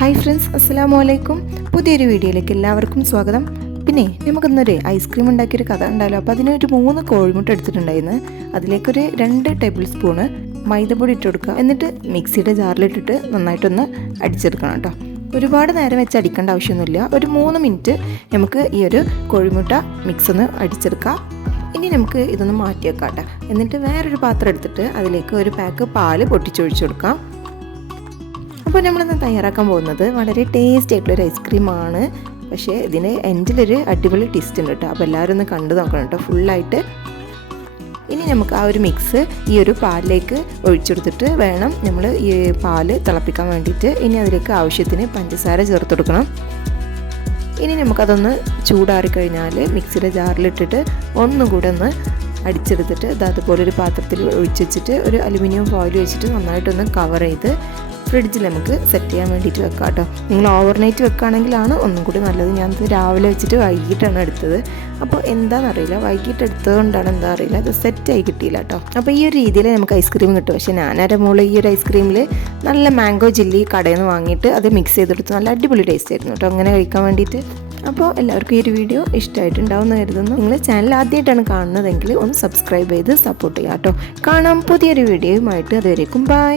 Hi friends അസ്സലാമു അലൈക്കും പുതിയൊരു വീഡിയോയിലേക്ക് എല്ലാവർക്കും സ്വാഗതം. പിന്നെ നമുക്കിന്നൊരു ഐസ്ക്രീം ഉണ്ടാക്കിയൊരു കഥ ഉണ്ടല്ലോ അപ്പോൾ അതിനൊരു മൂന്ന് കോഴിമുട്ട എടുത്തിട്ടുണ്ടായിരുന്നു. അതിലേക്കൊരു രണ്ട് ടേബിൾ സ്പൂണ് മൈദപ്പൊടി ഇട്ട് കൊടുക്കുക. എന്നിട്ട് മിക്സിയുടെ ജാറിലിട്ടിട്ട് നന്നായിട്ടൊന്ന് അടിച്ചെടുക്കണം കേട്ടോ. ഒരുപാട് നേരം വെച്ച് അടിക്കേണ്ട ആവശ്യമൊന്നുമില്ല. ഒരു മൂന്ന് മിനിറ്റ് നമുക്ക് ഈ ഒരു കോഴിമുട്ട മിക്സ് ഒന്ന് അടിച്ചെടുക്കാം. ഇനി നമുക്ക് ഇതൊന്ന് മാറ്റി വെക്കാം എന്നിട്ട് വേറൊരു പാത്രം എടുത്തിട്ട് അതിലേക്ക് ഒരു പാക്ക് പാൽ പൊട്ടിച്ചൊഴിച്ചു കൊടുക്കാം. അപ്പോൾ നമ്മളിന്ന് തയ്യാറാക്കാൻ പോകുന്നത് വളരെ ടേസ്റ്റി ആയിട്ടുള്ള ഒരു ഐസ്ക്രീമാണ് പക്ഷേ ഇതിന് എൻഡിലൊരു അടിപൊളി ടേസ്റ്റ് ഉണ്ട് കേട്ടോ അപ്പോൾ എല്ലാവരും ഒന്ന് കണ്ടു നോക്കണം കേട്ടോ ഫുള്ളായിട്ട് ഇനി നമുക്ക് ആ ഒരു മിക്സ് ഈ ഒരു പാലിലേക്ക് ഒഴിച്ചെടുത്തിട്ട് വേണം നമ്മൾ ഈ പാൽ തിളപ്പിക്കാൻ വേണ്ടിയിട്ട്. ഇനി അതിലേക്ക് ആവശ്യത്തിന് പഞ്ചസാര ചേർത്ത് കൊടുക്കണം. ഇനി നമുക്കതൊന്ന് ചൂടാറിക്കഴിഞ്ഞാൽ മിക്സിയുടെ ജാറിലിട്ടിട്ട് ഒന്നും കൂടെ ഒന്ന് അടിച്ചെടുത്തിട്ട് അത് അതുപോലെ ഒരു പാത്രത്തിൽ ഒഴിച്ച് വെച്ചിട്ട് ഒരു അലുമിനിയം ഫോയിൽ വെച്ചിട്ട് നന്നായിട്ടൊന്ന് കവർ ചെയ്ത് ഫ്രിഡ്ജിൽ നമുക്ക് സെറ്റ് ചെയ്യാൻ വേണ്ടിയിട്ട് വെക്കാം കേട്ടോ. നിങ്ങൾ ഓവർനൈറ്റ് വെക്കുകയാണെങ്കിലാണ് ഒന്നും കൂടി നല്ലത്. ഞാനത് രാവിലെ വെച്ചിട്ട് വൈകിട്ടാണ് എടുത്തത്. അപ്പോൾ എന്താണെന്നറിയില്ല വൈകിട്ട് എടുത്തതുകൊണ്ടാണ് എന്താ അറിയില്ല. അത് സെറ്റായി കിട്ടിയില്ല കേട്ടോ. അപ്പോൾ ഈ ഒരു രീതിയിൽ നമുക്ക് ഐസ്ക്രീം കിട്ടും. പക്ഷേ ഞാനൊരു മോൾ ഈ ഒരു ഐസ്ക്രീമിൽ നല്ല മാംഗോ ജില്ലി കടയിൽ നിന്ന് വാങ്ങിയിട്ട് അത് മിക്സ് ചെയ്തെടുത്ത് നല്ല അടിപൊളി ടേസ്റ്റ് ആയിരുന്നു കേട്ടോ. അങ്ങനെ കഴിക്കാൻ വേണ്ടിയിട്ട്. അപ്പോൾ എല്ലാവർക്കും ഈ ഒരു വീഡിയോ ഇഷ്ടമായിട്ടുണ്ടാവുമെന്ന് കരുതുന്നു. നിങ്ങൾ ചാനൽ ആദ്യമായിട്ടാണ് കാണുന്നതെങ്കിൽ ഒന്ന് സബ്സ്ക്രൈബ് ചെയ്ത് സപ്പോർട്ട് ചെയ്യാം കേട്ടോ. കാണാം പുതിയൊരു വീഡിയോയുമായിട്ട് അതുവരേക്കും ബൈ